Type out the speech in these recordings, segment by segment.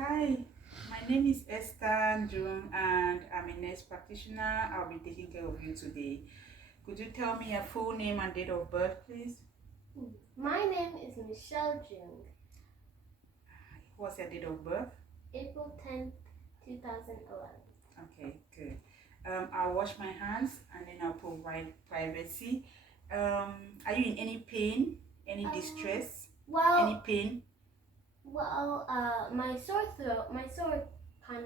Hi, my name is Esther Jung and I'm a nurse practitioner. I'll be taking care of you today. Could you tell me your full name and date of birth, please? My name is Michelle Jung, What's your date of birth? April 10th, 2011. Okay, good. I'll wash my hands and then I'll provide privacy. Are you in any pain, any distress, any pain? My throat kind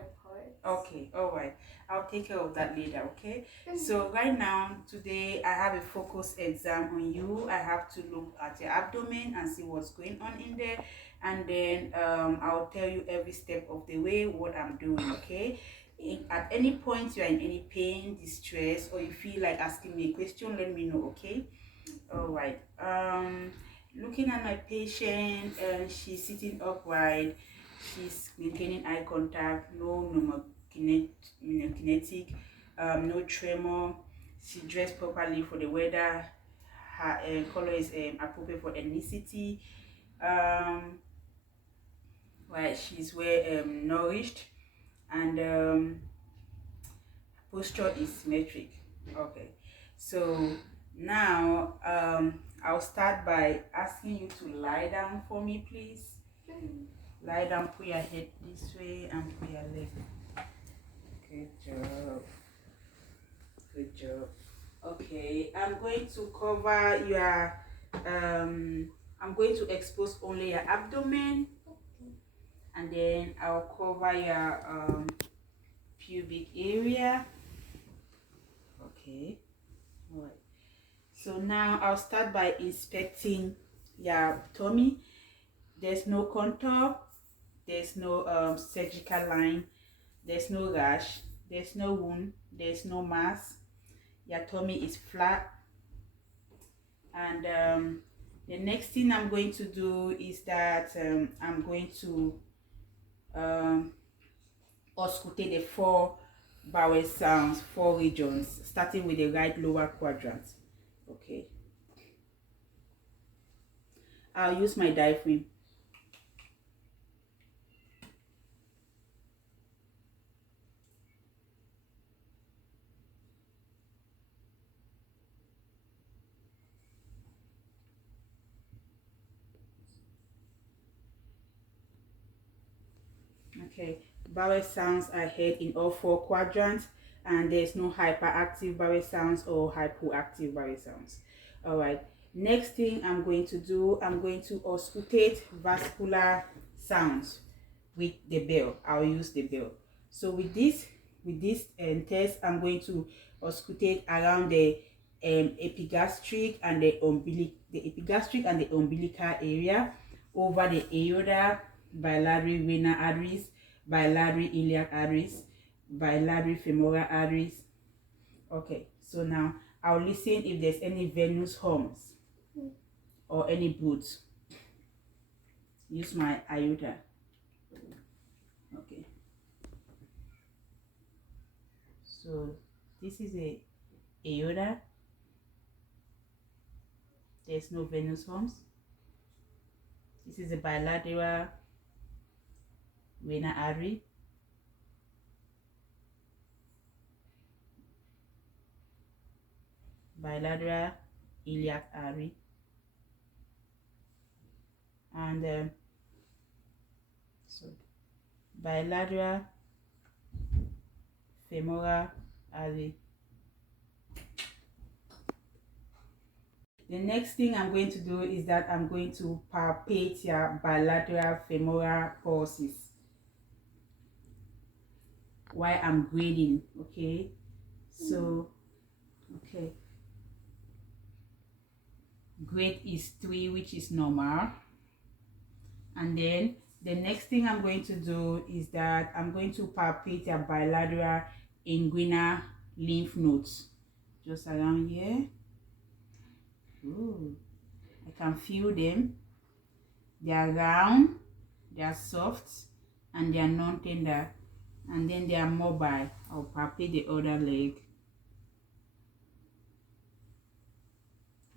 of hurts. Okay, all right. I'll take care of that later, okay? So right now, today, I have a focus exam on you. I have to look at your abdomen and see what's going on in there. And then I'll tell you every step of the way what I'm doing, okay? At any point you're in any pain, distress, or you feel like asking me a question, let me know, okay? All right. Looking at my patient, she's sitting upright. She's maintaining eye contact. No kinetic, no tremor. She dressed properly for the weather. Her color is appropriate for ethnicity. Right, she's well nourished, and posture is symmetric. Okay, so now I'll start by asking you to lie down for me, please. Lie down, put your head this way and put your leg. Good job. Good job. Okay, I'm going to cover your I'm going to expose only your abdomen, and then I'll cover your pubic area. Okay. All right. So now I'll start by inspecting your tummy. There's no contour, there's no surgical line, there's no rash, there's no wound, there's no mass. Your tummy is flat. And the next thing I'm going to do is that I'm going to auscultate the four vowel sounds, four regions, starting with the right lower quadrant. Okay. I'll use my diaphragm. Okay, vowel sounds are heard in all four quadrants, and there's no hyperactive vowel sounds or hypoactive vowel sounds. All right, next thing I'm going to do, I'm going to auscultate vascular sounds with the bell. I'll use the bell. So with this test, I'm going to auscultate around the epigastric and the umbilical area, over the aorta, bilateral renal arteries, bilateral iliac arteries, bilateral femoral arteries. Okay, so now I'll listen if there's any venous hums or any boots. Use my aorta. Okay. So this is a aorta. There's no venous hums. This is a bilateral renal artery. Bilateral iliac artery. And bilateral femoral artery. The next thing I'm going to do is that I'm going to palpate your bilateral femoral pulses while I'm grading. Okay, so okay, grade is 3, which is normal. And then the next thing I'm going to do is that I'm going to palpate your bilateral inguinal lymph nodes, just around here. Ooh, I can feel them. They are round, they are soft, and they are non-tender, and then they are mobile. I'll palpate the other leg.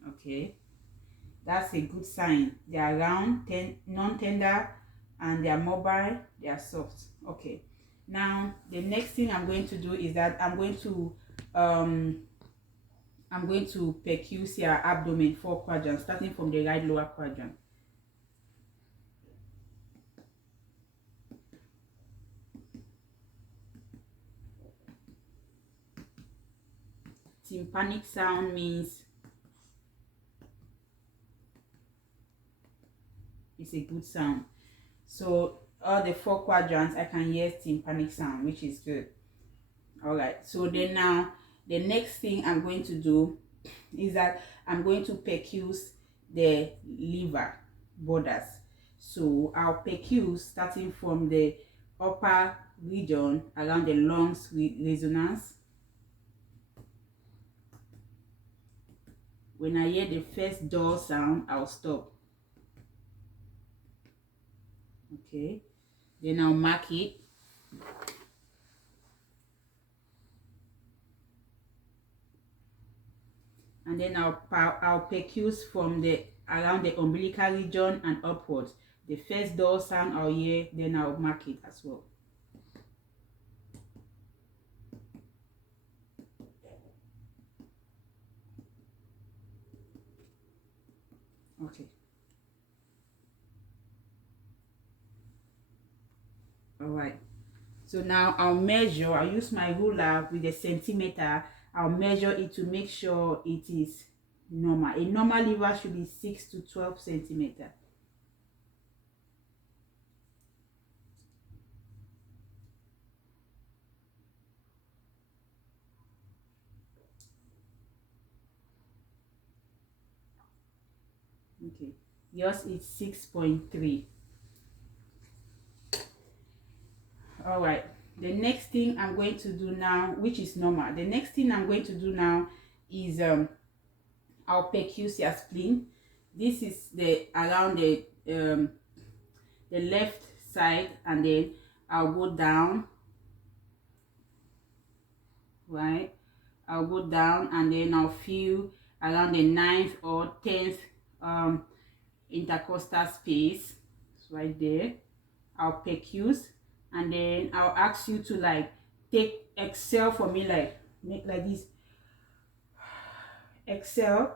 Okay, that's a good sign. They are round, non-tender, and they are mobile, they are soft. Okay, now the next thing I'm going to do is that I'm going to percuse your abdomen 4 quadrants, starting from the right lower quadrant. Tympanic sound means it's a good sound. So all the 4 quadrants I can hear tympanic sound, which is good. All right, so then now the next thing I'm going to do is that I'm going to percuse the liver borders. So I'll percuse starting from the upper region around the lungs with resonance. When I hear the first door sound, I'll stop. Okay, then I'll mark it. And then I'll percuse from the around the umbilical region and upwards. The first door sound I'll hear, then I'll mark it as well. Okay. All right. So now I'll measure. I'll use my ruler with a centimeter. I'll measure it to make sure it is normal. A normal liver should be 6 to 12 centimeters. Okay, yours is 6.3. All right, the next thing I'm going to do now, which is normal, the next thing I'm going to do now is I'll percuse your spleen. This is the around the left side, and then I'll go down. Right, I'll go down, and then I'll feel around the 9th or 10th intercostal space. It's right there. I'll percuse, and then I'll ask you to like exhale for me, like make like this. Exhale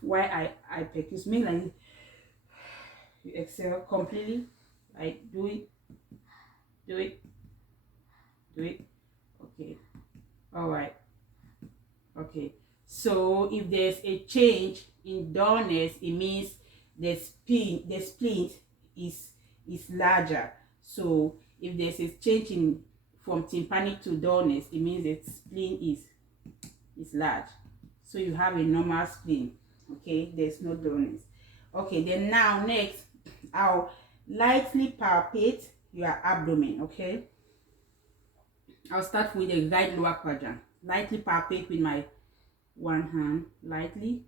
while I percuse. Make like this. You exhale completely. Like do it. Okay. All right. Okay. So if there's a change in dullness, it means the spleen is larger. So if there's a change in from tympanic to dullness, it means the spleen is large. So you have a normal spleen. Okay, there's no dullness. Okay, then now next I'll lightly palpate your abdomen. Okay, I'll start with the right lower quadrant. Lightly palpate with my one hand. Lightly.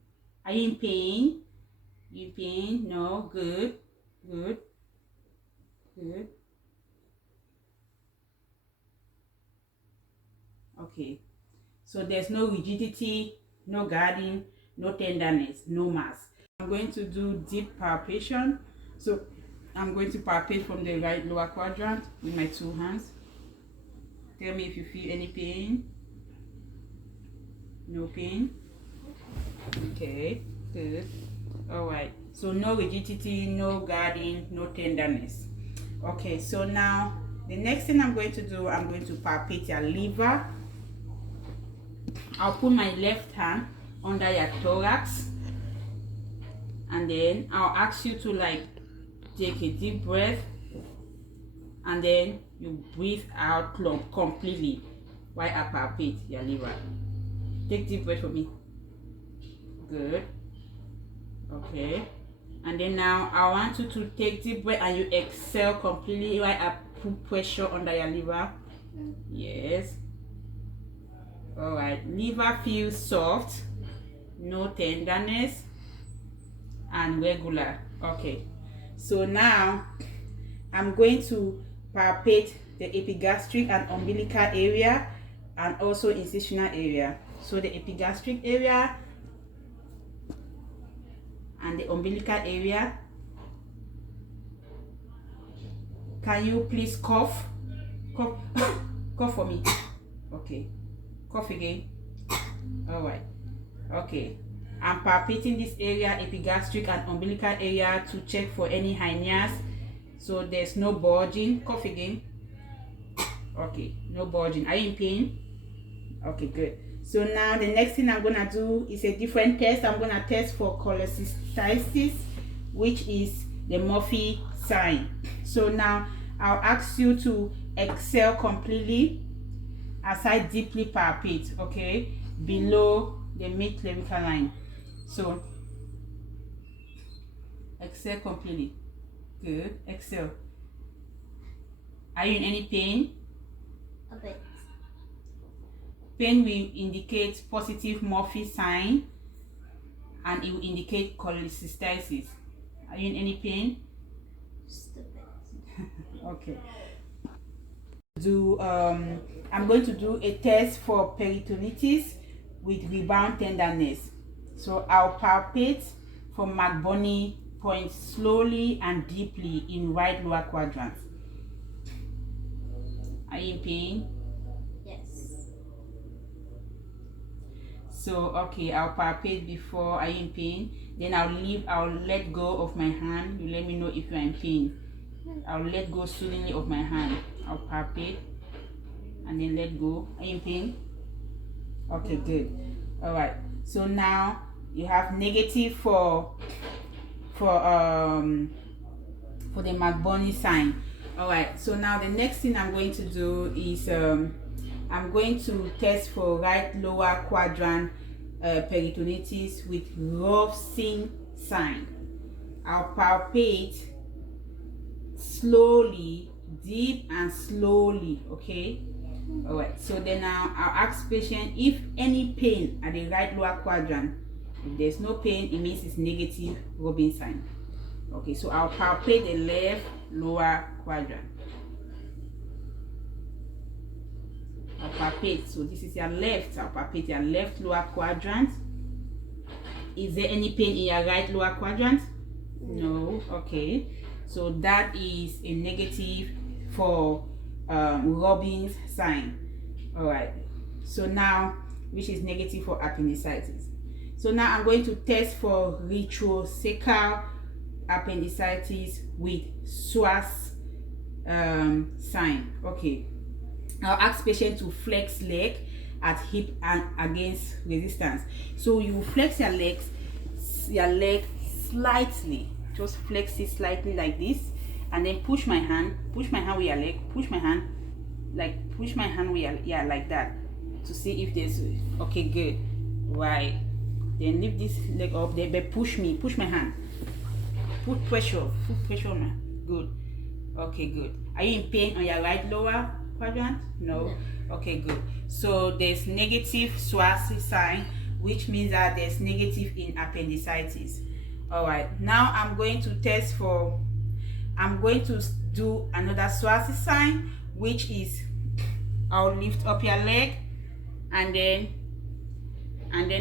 Are you in pain? You in pain? No. Good. Okay, so there's no rigidity, no guarding, no tenderness, no mass. I'm going to do deep palpation. So I'm going to palpate from the right lower quadrant with my 2 hands. Tell me if you feel any pain. No pain. Okay, good. All right, so no rigidity, no guarding, no tenderness. Okay, so now the next thing I'm going to do, I'm going to palpate your liver. I'll put my left hand under your thorax, and then I'll ask you to like take a deep breath, and then you breathe out completely while I palpate your liver. Take deep breath for me. Good. Okay, and then now I want you to take deep breath and you exhale completely while I put pressure under your liver. Yes. All right, liver feels soft, no tenderness, and regular. Okay, so now I'm going to palpate the epigastric and umbilical area, and also incisional area. So the epigastric area and the umbilical area. can you please cough? Cough. Cough for me. Okay. Cough again. All right. Okay. I'm palpating this area, epigastric and umbilical area, to check for any hernias. So there's no bulging. Cough again. Okay, no bulging. Are you in pain? Okay, good. So now the next thing I'm gonna do is a different test. I'm gonna test for cholecystitis, which is the Murphy sign. So now I'll ask you to exhale completely as I deeply palpate, okay, below the mid-clavicle line. So exhale completely. Good. Exhale. Are you in any pain? A bit. Pain will indicate positive Murphy sign, and it will indicate cholecystitis. Are you in any pain? Just a bit. Okay. I'm going to do a test for peritonitis with rebound tenderness. So I'll palpate from McBurney point slowly and deeply in right lower quadrant. Are you in pain? Yes. So okay, I'll palpate before. Are you in pain? Then I'll let go of my hand. You let me know if you're in pain. I'll let go suddenly of my hand. I'll palpate and then let go. Are you in pain? Okay, good. All right. So now you have negative for the McBurney sign. All right. So now the next thing I'm going to do is I'm going to test for right lower quadrant peritonitis with Rovsing sign. I'll palpate slowly, deep and slowly, okay? All right. So then now I'll ask patient if any pain at the right lower quadrant. If there's no pain, it means it's negative Robin sign. Okay, so I'll palpate the left lower quadrant. I'll palpate. So this is your left. I'll palpate your left lower quadrant. Is there any pain in your right lower quadrant? No. Okay. So that is a negative for Robin's sign. All right. So now, which is negative for appendicitis. So now I'm going to test for retrosacral appendicitis with Swartz sign. Okay. I'll ask patient to flex leg at hip and against resistance. So you flex your leg slightly. Just flex it slightly like this, and then push my hand with your leg, push my hand with your, like that, to see if there's, okay, good, right. Then lift this leg up there, but push my hand, put pressure on my, good, okay, good. Are you in pain on your right lower quadrant? No. Okay, good. So there's negative Swartz sign, which means that there's negative in appendicitis. All right, now I'm going to do another Swartz sign, which is I'll lift up your leg, and then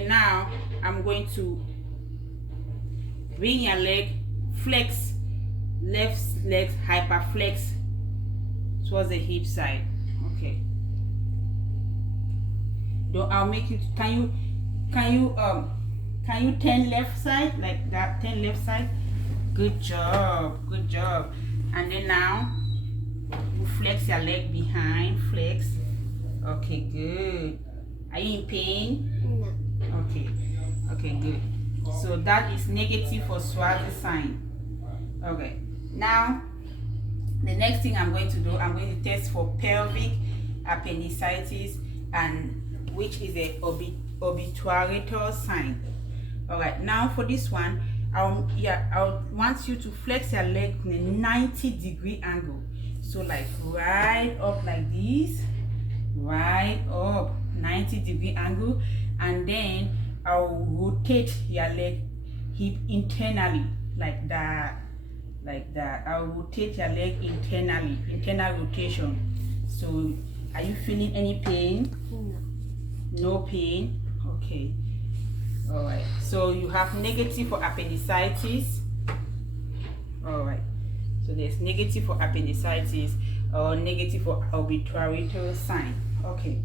now I'm going to bring your leg, flex, left leg hyperflex towards the hip side. Okay. I'll make it. Can you turn left side like that? Turn left side. Good job. And then now you flex your leg behind. Flex. Okay, good. Are you in pain? No. Okay, good. So that is negative for Swartz sign. Okay. Now the next thing I'm going to do, I'm going to test for pelvic appendicitis, and which is a obturator sign. All right, now for this one, I'll want you to flex your leg in a 90-degree angle. So like right up like this, right up 90-degree angle, and then I'll rotate your leg hip internally like that. I'll rotate your leg internally, internal rotation. So are you feeling any pain? No pain. Okay. All right. So you have negative for appendicitis. All right. So there's negative for appendicitis or negative for arbitrary sign. Okay,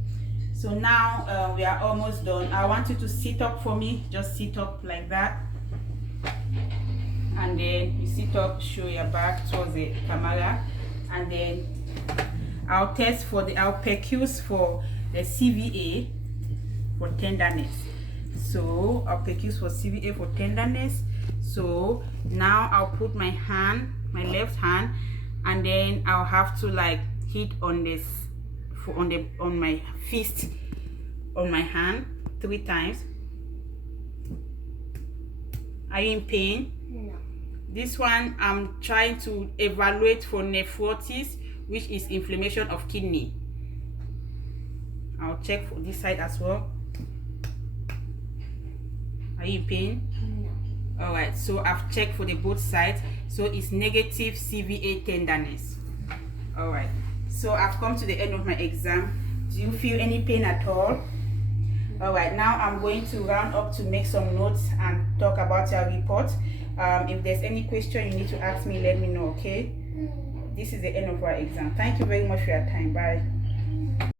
so now we are almost done. I want you to sit up for me. Just sit up like that, and then you sit up, show your back towards the camera, and then I'll test for the, I'll percuse for the CVA for tenderness. So I'll percuse for CVA for tenderness. So now I'll put my hand, my left hand, and then I'll have to like hit on this, on my fist, on my hand 3 times. Are you in pain? No. This one I'm trying to evaluate for nephrosis, which is inflammation of kidney. I'll check for this side as well. Are you in pain? No. All right, so I've checked for the both sides. So it's negative CVA tenderness. All right, so I've come to the end of my exam. Do you feel any pain at all? All right, now I'm going to round up to make some notes and talk about your report. If there's any question you need to ask me, let me know, okay? This is the end of our exam. Thank you very much for your time. Bye.